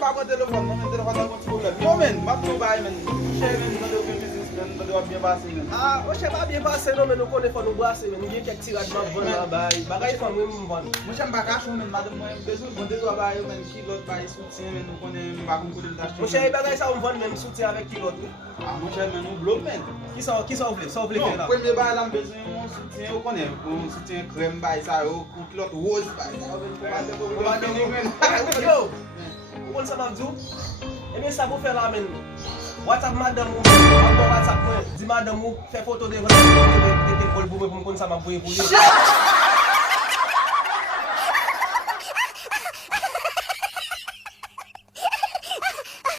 pa kon telefon, men telefon nan kon ti problem. Yo men, map nou bay men. Che men, nan de business men, nan de wap bien passe men. Ah, oche ba bien passe non, men nou konen fò nou brase men. Nou gen kek tiraj man vòn la bay. Bagay fò mwen vòn. Mwen chan baka chou men, madame mwen bezou bon de bay yo men, kilot bay soutien men, nou konen bakon kou de l'acheter. Oche e bagay sa mwen vòn men soutien avec kilot. Ah, mwen chan men nou blok men. Ki sa vle? Sa vle fè la? Premier bay la m bezou mon soutien, yo konen, mon soutien crème bay sa yo, kou kilot rose bay. Yo, ou kon sa map di ou? Eme sa pou fè la men. WhatsApp madame ou, encore WhatsApp mwen, di madame ou, fè foto de vè, te kol pou mwen kon sa map pou yon.